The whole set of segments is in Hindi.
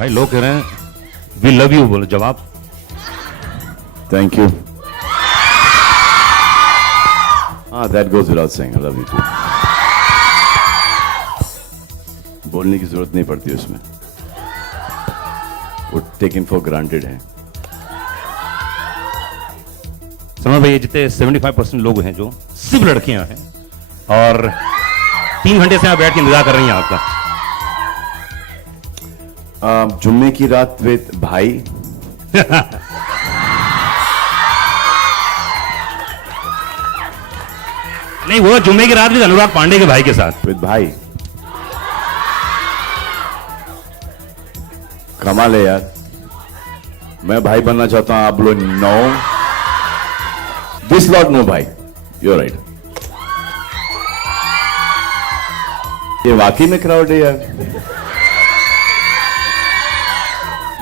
भाई लोग कह रहे हैं वी लव यू, बोलो जवाब। Thank you. हाँ, that goes without saying I love you too. बोलने की जरूरत नहीं पड़ती उसमें, वो टेकन फॉर ग्रांटेड है। सलमान भाई, जितने 75% लोग हैं जो सिर्फ लड़कियां हैं और 3 घंटे से यहाँ बैठ के इंतजार कर रही हैं आपका। जुम्मे की रात विद भाई। नहीं, वो जुम्मे की रात भी अनुराग पांडे के भाई के साथ। विद भाई कमाल है यार। मैं भाई बनना चाहता हूं, आप लोग नो, दिस लॉट नो भाई, यू राइट। ये वाकई में क्राउड है यार।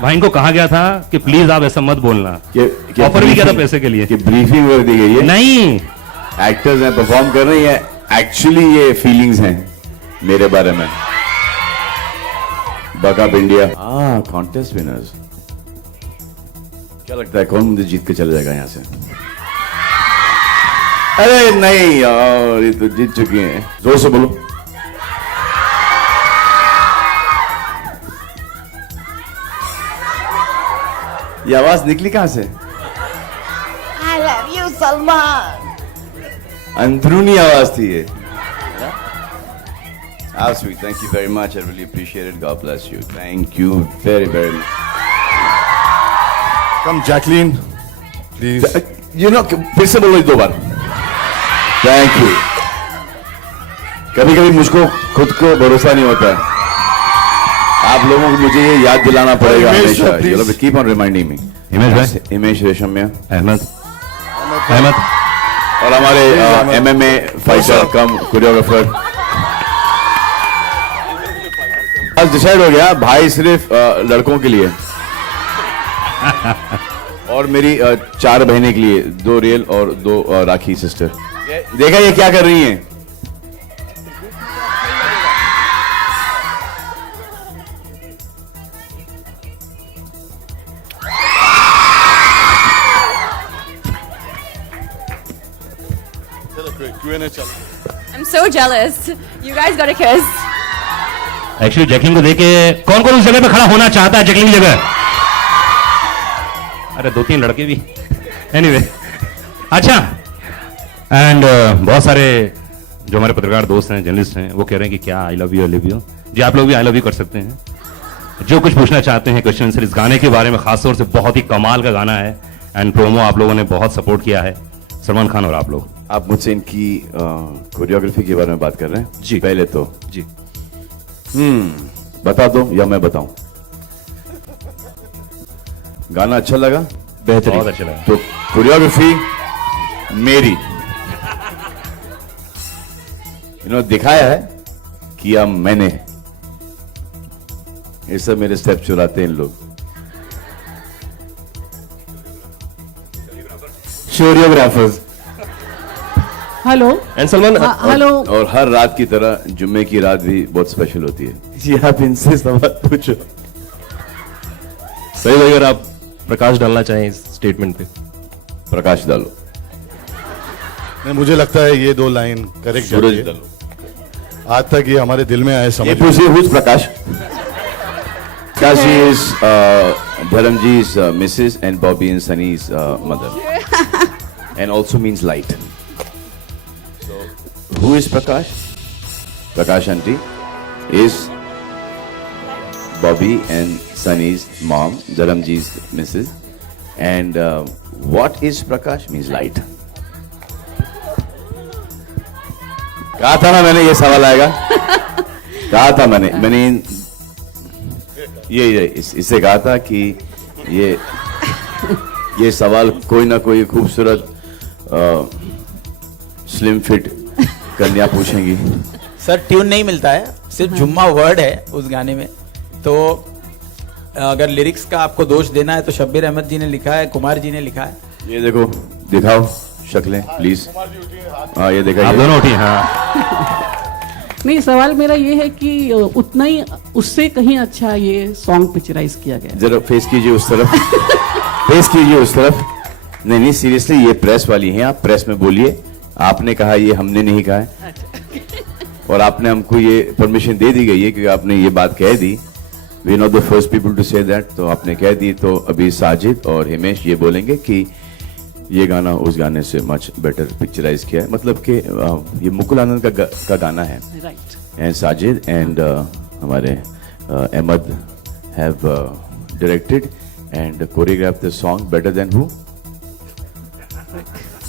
भाई इनको कहा गया था कि प्लीज आप ऐसा मत बोलना। ऑफर भी किया था पैसे के लिए कि ब्रीफिंग कर दी गई है। नहीं, एक्टर्स हैं, परफॉर्म कर रही हैं, एक्चुअली ये फीलिंग्स हैं मेरे बारे में। Backup India, contest winners. क्या लगता है कौन मुझे जीत के चले जाएगा यहां से? अरे नहीं यार, ये तो जीत चुकी हैं। जोर से बोलो। ये आवाज निकली कहां से? I love you, Salman. अंदरूनी आवाज थी ये। How sweet. Thank you very much. I really appreciate it. God bless you. Thank you very, very much. Come, Jacqueline, please. You know, फिर से बोलो 2 बार। Thank you. कभी कभी मुझको खुद को भरोसा नहीं होता है। आप लोगों को मुझे ये याद दिलाना पड़ेगा हमेशा। You have to keep on reminding me. Himesh भाई, हिमेश रेशमिया, अहमद और हमारे MMA फाइटर कम कोरियोग्राफर। आज डिसाइड हो गया, भाई सिर्फ लड़कों के लिए और मेरी 4 बहनें के लिए, 2 रियल और 2 राखी सिस्टर। देखा ये क्या कर रही हैं? I'm so jealous. You guys got a kiss. Actually Jacqueline को देखे कौन कौन उस जगह पे खड़ा होना चाहता है जैकलिन की जगह? अरे 2-3 लड़के भी। एनीवे, अच्छा, एंड बहुत सारे जो हमारे पत्रकार दोस्त हैं, जर्नलिस्ट हैं, वो कह रहे हैं कि क्या आई लव यू जी। आप लोग भी आई लव यू कर सकते हैं। जो कुछ पूछना चाहते हैं क्वेश्चन सर, इस गाने के बारे में खासतौर से बहुत ही कमाल का गाना है एंड प्रोमो आप लोगों ने बहुत सपोर्ट किया है, सलमान खान और आप लोग। आप मुझसे इनकी कोरियोग्राफी के बारे में बात कर रहे हैं जी। पहले तो जी, बता दो या मैं बताऊं? गाना अच्छा लगा? बेहतरीन, बहुत अच्छा लगा। तो कोरियोग्राफी मेरी, दिखाया है, किया मैंने। ये सब मेरे स्टेप चुराते हैं इन लोग। Choreographers. Hello And Salman, hello. और हर रात की तरह जुम्मे की रात भी बहुत स्पेशल होती है। जी आप इनसे सवाल पूछो। सही भाई, अगर आप प्रकाश डालना चाहें इस स्टेटमेंट पे। प्रकाश डालो। नहीं, मुझे लगता है ये 2 लाइन करेक्ट सूरज है। डालो। आज तक ये हमारे दिल में आए ये समझ। पूछिए who's Prakash? Kashi is Dharamji's Mrs. and Bobby and Sunny's mother, and also means light. So, who is Prakash? Prakash aunty is Bobby and Sunny's mom, Dharamji's Mrs. And what is Prakash? Means light. कहा था ना मैंने ये सवाल आएगा। कहा था मैंने इससे कहा था कि ये सवाल कोई ना कोई खूबसूरत स्लिम फिट कन्या पूछेंगी। सर ट्यून नहीं मिलता है, सिर्फ जुम्मा वर्ड है उस गाने में। तो अगर लिरिक्स का आपको दोष देना है तो शब्बीर अहमद जी ने लिखा है, कुमार जी ने लिखा है। ये देखो, दिखाओ शक्लें प्लीज। हाँ ये देखा, आप दोनों उठी। हाँ, नहीं, सवाल मेरा ये है कि उतना ही उससे कहीं अच्छा ये सॉन्ग पिक्चराइज किया गया है। जरा फेस कीजिए उस तरफ, फेस कीजिए उस तरफ। नहीं नहीं, सीरियसली ये प्रेस वाली हैं, आप प्रेस में बोलिए। आपने कहा, ये हमने नहीं कहा है। और आपने हमको ये परमिशन दे दी गई है क्योंकि आपने ये बात कह दी। We not the first people to say that, तो आपने कह दी। तो अभी साजिद और हिमेश ये बोलेंगे कि ये गाना उस गाने से मच बेटर पिक्चराइज किया है, मतलब कि ये मुकुल आनंद का गाना है। राइट। एंड साजिद एंड हमारे Ahmed have directed and choreograph the song better than who?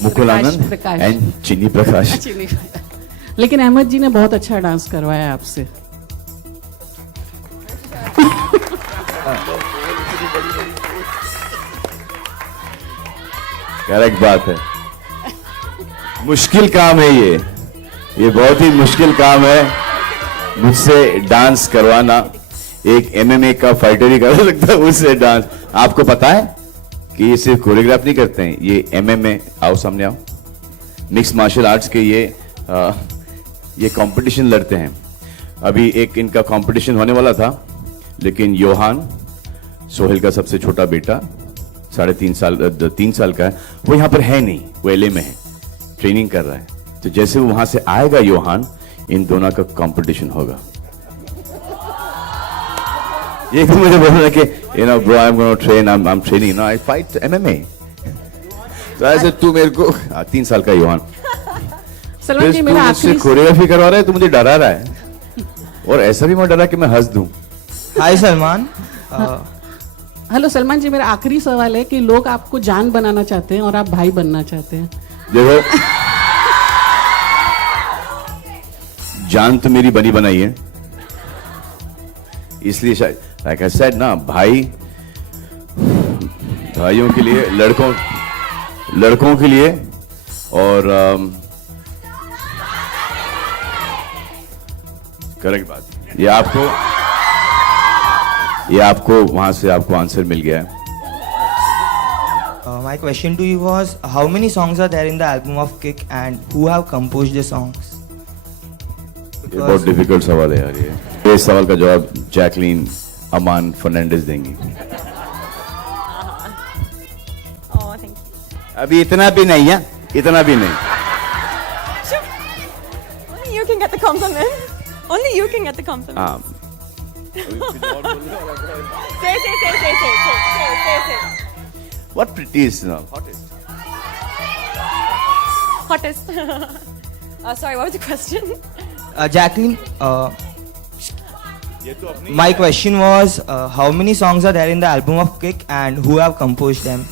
Mukul Anand Prakash. And Chinni Prakash. लेकिन अहमद जी ने बहुत अच्छा डांस करवाया आपसे। करेक्ट बात है। मुश्किल काम है ये बहुत ही मुश्किल काम है मुझसे डांस करवाना। एक एमएमए का फाइटर ही कर सकता है मुझसे डांस। आपको पता है कि ये सिर्फ कोरियोग्राफ नहीं करते हैं, ये एमएमए, आओ सामने आओ, मिक्स मार्शल आर्ट्स के ये कंपटीशन लड़ते हैं। अभी एक इनका कंपटीशन होने वाला था, लेकिन योहान, सोहेल का सबसे छोटा बेटा, 3 साल का है, वो यहाँ पर है नहीं, वो एलए में है, ट्रेनिंग कर रहा है। तो जैसे वो वहां से आएगा योहान, इन दोनों का कंपटीशन होगा। ये तो मुझे बोल रहा है कि bro, I am gonna train, I am training, no I fight MMA. तो ऐसे तू मेरे को 3 साल का योहान, सलमान जी, मेरा आखिरी कोरियोग्राफी करवा रहा है, तो मुझे डरा रहा है। और ऐसा भी मैं डरा कि मैं हंस दूं। हाय सलमान। हेलो सलमान जी, मेरा आखिरी सवाल है कि लोग आपको जान बनाना चाहते हैं और आप भाई बनना चाहते हैं। देखो, जान तो मेरी बनी बनाई है, इसलिए शायद लाइक आई सेड ना, भाइयों के लिए, लड़कों के लिए। और करेक्ट बात, ये आपको वहां से आपको आंसर मिल गया है। My question to you was, how many songs are there in the album of Kick and who have composed the songs? ये बहुत डिफिकल्ट सवाल है यार। ये इस सवाल का जवाब जैकलीन अमान फर्नांडिस देंगी। Oh, thank you. अभी इतना भी नहीं है, इतना भी नहीं। Only you can get the compliment. Only you can get the compliment. हाँ, Say. what pretty is now? Hottest. Sorry, what was the question? Jacqueline, my question was, how many songs are there in the album of Kick and who have composed them?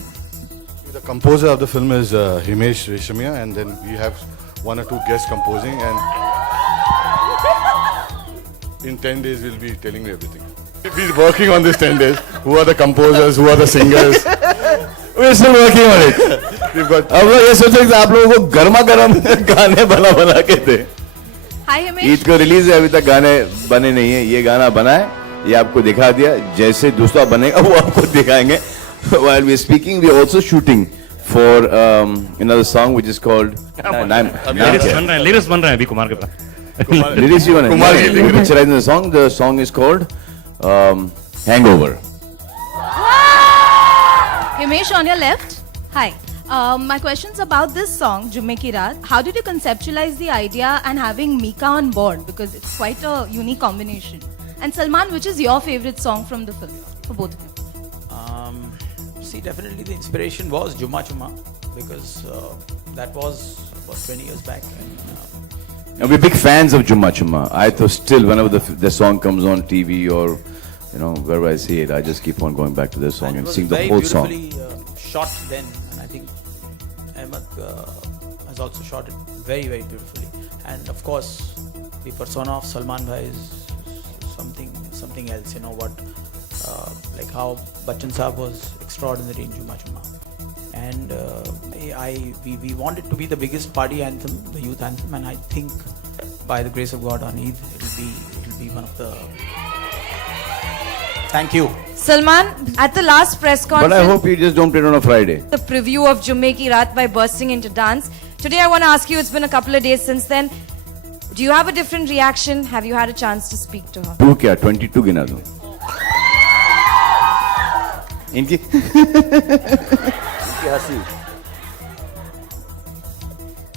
The composer of the film is Himesh Reshamia, and then we have 1 or 2 guests composing, and in 10 days we'll be telling you everything. We're working on this 10 days. Who are the composers? Who are the singers? We're still working on it. We've got अब लोग ये सोच रहे थे आप लोगों को गर्मा गर्म गाने बना के दे। Hi, Himesh. ईद को रिलीज है, अभी तक गाने बने नहीं है। ये गाना बना है, ये आपको दिखा दिया। जैसे दूसरा बनेगा वो आपको दिखाएंगे। While we're speaking, we're also shooting for another song which is called lyrics बन रहे हैं अभी कुमार के पास। Lyrics भी बने। कुमार जी लिख रहे हैं। Picturizing the song. The song is called Hangover. Himesh, on your left. Hi. My question's about this song, Jumme Ki Raat. How did you conceptualize the idea and having Mika on board? Because it's quite a unique combination. And Salman, which is your favorite song from the film? For both of you. See, definitely the inspiration was Jumma Chumma, because that was about 20 years back. And we're big fans of Jumma Chumma. I thought still whenever the song comes on TV or wherever I see it, I just keep on going back to this song and sing the whole song. Very beautifully shot then, and I think Ahmed has also shot it very, very beautifully. And of course, the persona of Salman Bhai is something else. You know what? Like how Bachchan Saab was extraordinary in Jumma Chumma. And we want it to be the biggest party anthem, the youth anthem, and I think by the grace of God on Eid, it'll be one of the. Thank you. Salman, at the last press conference, But I hope you just don't play it on a Friday. the preview of Jumme Ki Raat by bursting into dance. Today I want to ask you, it's been a couple of days since then. Do you have a different reaction? Have you had a chance to speak to her? तू क्या 22 गिना दो इनकी इनकी हंसी,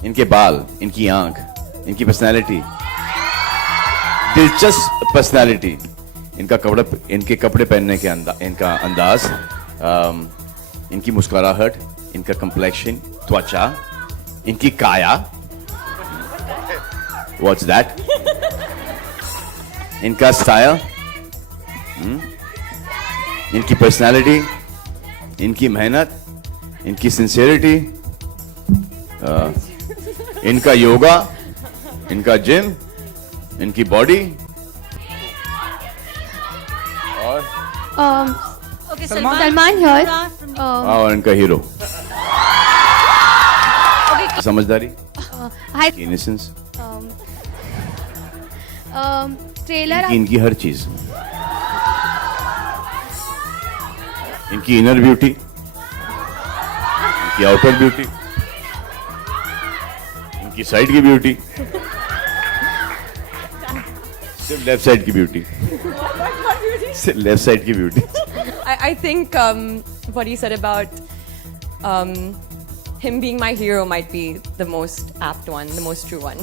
इनके बाल, इनकी आंख, इनकी पर्सनैलिटी, दिलचस्प पर्सनैलिटी, इनके कपड़े पहनने के इनका अंदाज, इनकी मुस्कुराहट, इनका कंप्लेक्शन, त्वचा, इनकी काया, व्हाट्स दैट, इनका स्टाइल, इनकी पर्सनैलिटी, इनकी मेहनत, इनकी सिंसियरिटी, इनका योगा, इनका जिम, इनकी बॉडी, Okay, Salman here. और इनका हीरो, समझदारी, Hi. Innocence, Trailer. इनकी हर चीज, इनकी इनर ब्यूटी, इनकी आउटर ब्यूटी, इनकी साइड की ब्यूटी, सिर्फ लेफ्ट साइड की ब्यूटी, सिर्फ लेफ्ट साइड की beauty. I think what he said about him being my hero might be the most apt one, the most true one.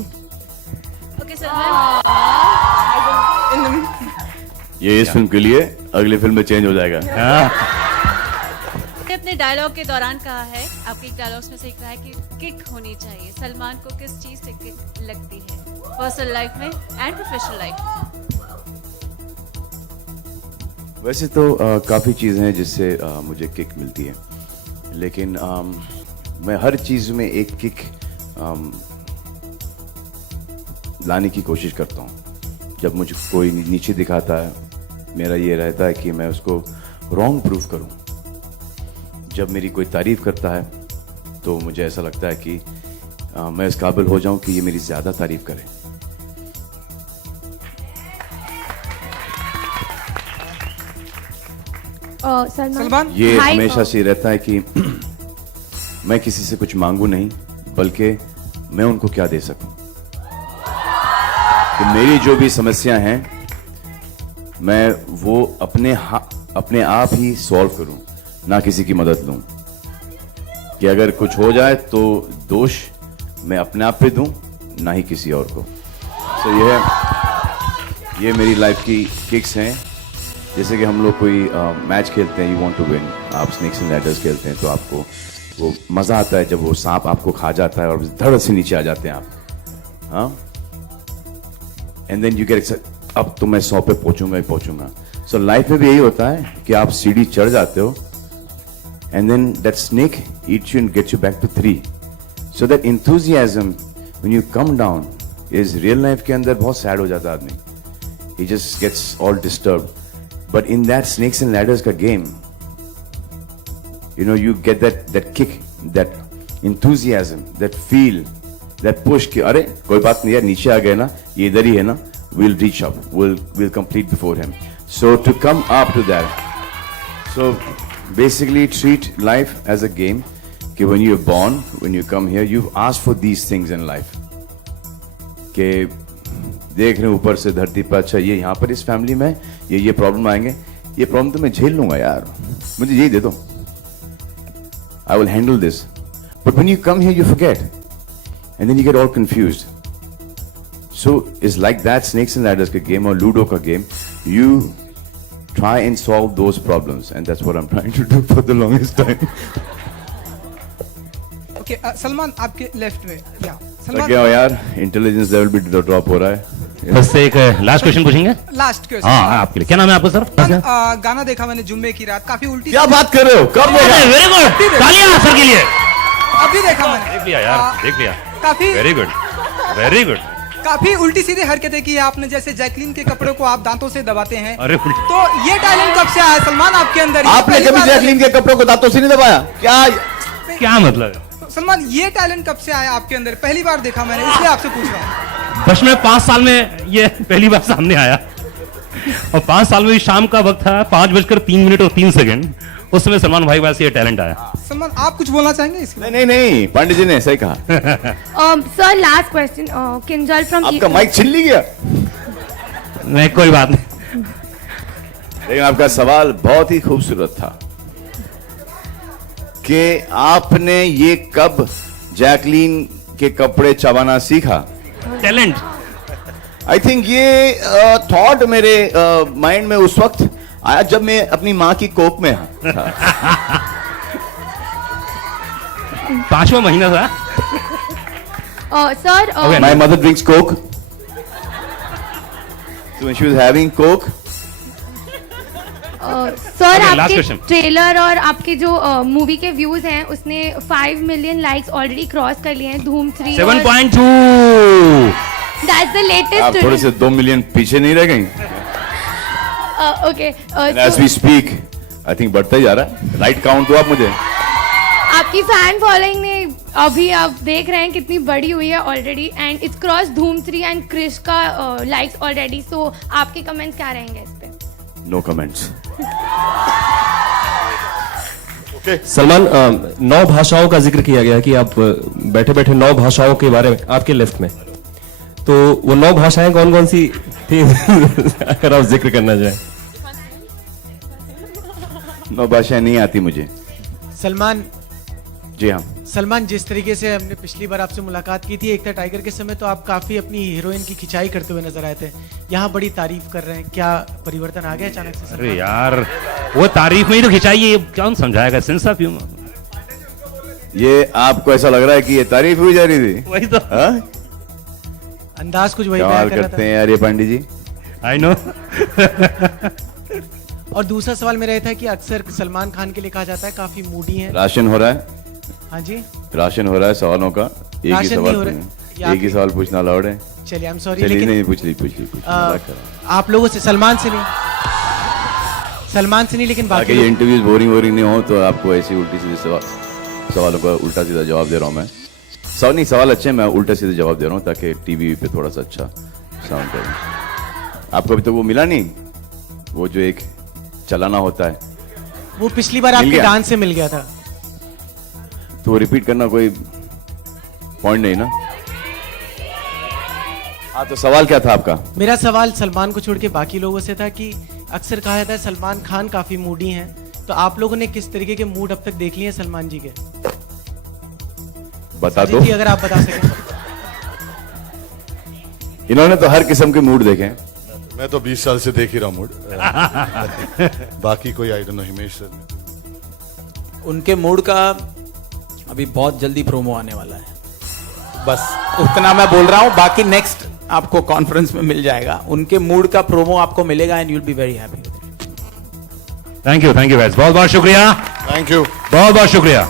Okay, Salman. ये इस फिल्म के लिए, अगली फिल्म में चेंज हो जाएगा. ने अपने डायलॉग के दौरान कहा है, आपके डायलॉग्स में से एक रहा है कि किक होनी चाहिए. सलमान को किस चीज से किक लगती है, पर्सनल लाइफ में एंड प्रोफेशनल लाइफ में? वैसे तो काफ़ी चीज़ें हैं जिससे मुझे किक मिलती है, लेकिन मैं हर चीज़ में एक किक लाने की कोशिश करता हूँ. जब मुझे कोई नीचे दिखाता है, मेरा ये रहता है कि मैं उसको रॉन्ग प्रूफ करूँ. जब मेरी कोई तारीफ करता है तो मुझे ऐसा लगता है कि मैं इस काबिल हो जाऊँ कि ये मेरी ज़्यादा तारीफ करे. Salman? ये हमेशा से रहता है कि मैं किसी से कुछ मांगू नहीं, बल्कि मैं उनको क्या दे सकूं. कि मेरी जो भी समस्या हैं मैं वो अपने आप ही सॉल्व करूं, ना किसी की मदद लूं. कि अगर कुछ हो जाए तो दोष मैं अपने आप पे दूं, ना ही किसी और को. सो ये मेरी लाइफ की किक्स हैं. जैसे कि हम लोग कोई मैच खेलते हैं, यू वांट टू विन, आप स्नेक्स एंड लैडर्स खेलते हैं, तो आपको वो मज़ा आता है जब वो सांप आपको खा जाता है और धड़ से नीचे आ जाते हैं आप. हाँ, एंड देन यू गेट, अब तो मैं 100 पे पहुंचूंगा ही पहुंचूंगा. सो लाइफ में भी यही होता है कि आप सीढ़ी चढ़ जाते हो, and then that snake eats you and gets you back to 3. So that enthusiasm when you come down is real life के अंदर बहुत सैड हो जाता है आदमी. He just gets all disturb. But in that snakes and ladders ka game, you know, you get that kick, that enthusiasm, that feel, that push कि अरे कोई बात नहीं यार, नीचे आ गए ना, ये इधर ही है ना, we'll reach up, we'll complete before him. So to come up to that, so basically treat life as a game. कि when you're born, when you come here, you've asked for these things in life. कि देख रहे ऊपर से धरती पर, अच्छा ये यहाँ पर इस फैमिली में ये प्रॉब्लम आएंगे, ये प्रॉब्लम तो मैं झेल लूंगा यार, मुझे यही दे दो, I will handle this. But when you come here you forget and then you get all confused. So it's like that snakes and ladders का गेम और लूडो का game. You try and solve those problems and that's what I am trying to do for the longest time. Okay, Salman आपके लेफ्ट में. या सलमान, क्या यार, इंटेलिजेंस लेवल भी ड्रॉप हो रहा है. बस एक लास्ट क्वेश्चन पूछेंगे. Last question. हाँ, आपके लिए. क्या नाम है आपका सर? गाना देखा मैंने जुम्मे की रात, काफी उल्टी. क्या बात कर रहे हो, कब देखा? वेरी गुड, तालियां सर के लिए. अभी देखा मैंने. देख लिया यार, देख लिया. काफी वेरी गुड, वेरी गुड. काफी उल्टी सीधी हरकतें की है आपने, जैसे जैकलीन के कपड़ों को आप दांतों से दबाते हैं. अरे तो ये टैलेंट कब से आया सलमान आपके अंदर? आपने कभी जैकलीन के कपड़ों को दांतों से नहीं दबाया क्या मतलब है? सलमान, ये टैलेंट कब से आया आपके अंदर? पहली बार देखा मैंने, इसलिए आपसे पूछ रहा हूँ. बस में 5 साल में ये पहली बार सामने आया. और 5 साल में शाम का वक्त था 5:03 और 3 सेकंड, उस समय सलमान भाई पास ये टैलेंट आया। सलमान आप कुछ बोलना चाहेंगे इसके? नहीं पंडित जी ने सही कहा। Sir last question Kinjal from आपका माइक छिल नहीं गया? नहीं कोई बात नहीं। लेकिन आपका सवाल बहुत ही खूबसूरत था कि आपने ये कब जैकलीन के कपड़े चबाना सीखा? टैलेंट। आई थिंक ये थॉट मेरे माइंड में उस वक्त आया जब मैं अपनी माँ की कोख में था। 5वां महीना था। Sir Okay. My mother drinks coke. So when she was having coke, sir Okay, last आपके question. ट्रेलर और आपके जो मूवी के व्यूज हैं उसने 5 मिलियन लाइक्स ऑलरेडी क्रॉस कर लिए हैं। धूम 3 7.2। दैट्स द आप लेटेस्ट। थोड़े से 2 मिलियन पीछे नहीं रह गई? Okay As we speak, I think बढ़ता ही जा रहा है। राइट काउंट दो आप मुझे। आपकी फैन फॉलोइंग ने अभी आप देख रहे हैं कितनी बड़ी हुई है ऑलरेडी एंड इट्स क्रॉस धूम 3 एंड क्रिश का लाइक्स ऑलरेडी। सो आपके कमेंट्स क्या रहेंगे इस पे? No comments. सलमान 9 भाषाओं का जिक्र किया गया कि आप बैठे बैठे 9 भाषाओं के बारे में आपके लेफ्ट में, तो वो 9 भाषाएं कौन कौन सी थी? अगर आप जिक्र करना चाहें। 9 भाषाएं नहीं आती मुझे। सलमान जी हाँ। सलमान जिस तरीके से हमने पिछली बार आपसे मुलाकात की थी एकता टाइगर के समय, तो आप काफी अपनी हीरोइन की खिंचाई करते हुए नजर आए थे। यहाँ बड़ी तारीफ कर रहे हैं, क्या परिवर्तन आ गया अचानक से? अरे यार वो तारीफ में ही तो खिंचाई है, कौन समझाएगा? Sense of humour. ये आपको ऐसा लग रहा है कि ये तारीफ हुई जा रही थी? वही तो। हाँ? अंदाज कुछ वही कमाल बयां कर रहा करते हैं यार ये पंडित जी। I know. था। और दूसरा सवाल मेरा ये था कि अक्सर सलमान खान के लिए कहा जाता है काफी मूडी हैं। राशन हो रहा है? हाँ जी राशन हो रहा है सवालों का। एक ही राशन नहीं सवाल हो रहा है। पूछना- एक ही सवाल पूछना अलाउड है? चलिए आई एम सॉरी, चलिए लेकिन नहीं पूछ ली मजाक कर रहा हूं। आप लोगों से सलमान से नहीं लेकिन ताकि बाकी ये लोग- इंटरव्यूज बोरिंग नहीं हो तो आपको ऐसी उल्टी सीधी सवालों का उल्टा सीधा जवाब दे रहा हूँ मैं। सवाल अच्छे हैं, मैं उल्टा सीधे जवाब दे रहा हूँ ताकि टीवी पे थोड़ा सा अच्छा साउंड करे। आपको अभी तक वो मिला नहीं, वो जो एक चलाना होता है? वो पिछली बार मिल आपके गया? डांस से मिल गया था। तो वो रिपीट करना कोई पॉइंट नहीं ना। हाँ तो सवाल क्या था आपका? मेरा सवाल सलमान को छोड़ के बाकी लोगों से था कि अक्सर कहा जाता है सलमान खान काफी मूडी हैं, तो आप लोगों ने किस तरीके के मूड अब तक देख लिए हैं सलमान जी के? बता दो। साजिद जी, अगर आप बता सकें। इन्होंने तो हर किस्म के मूड देखे हैं। मैं तो 20 साल से देख ही रहा मूड। बाकी कोई I don't know. Himesh sir उनके मूड का अभी बहुत जल्दी प्रोमो आने वाला है, बस उतना मैं बोल रहा हूँ। बाकी नेक्स्ट आपको कॉन्फ्रेंस में मिल जाएगा। उनके मूड का प्रोमो आपको मिलेगा and you will be very happy with it. Thank you guys, बहुत बहुत शुक्रिया। Thank you. बहुत बहुत शुक्रिया।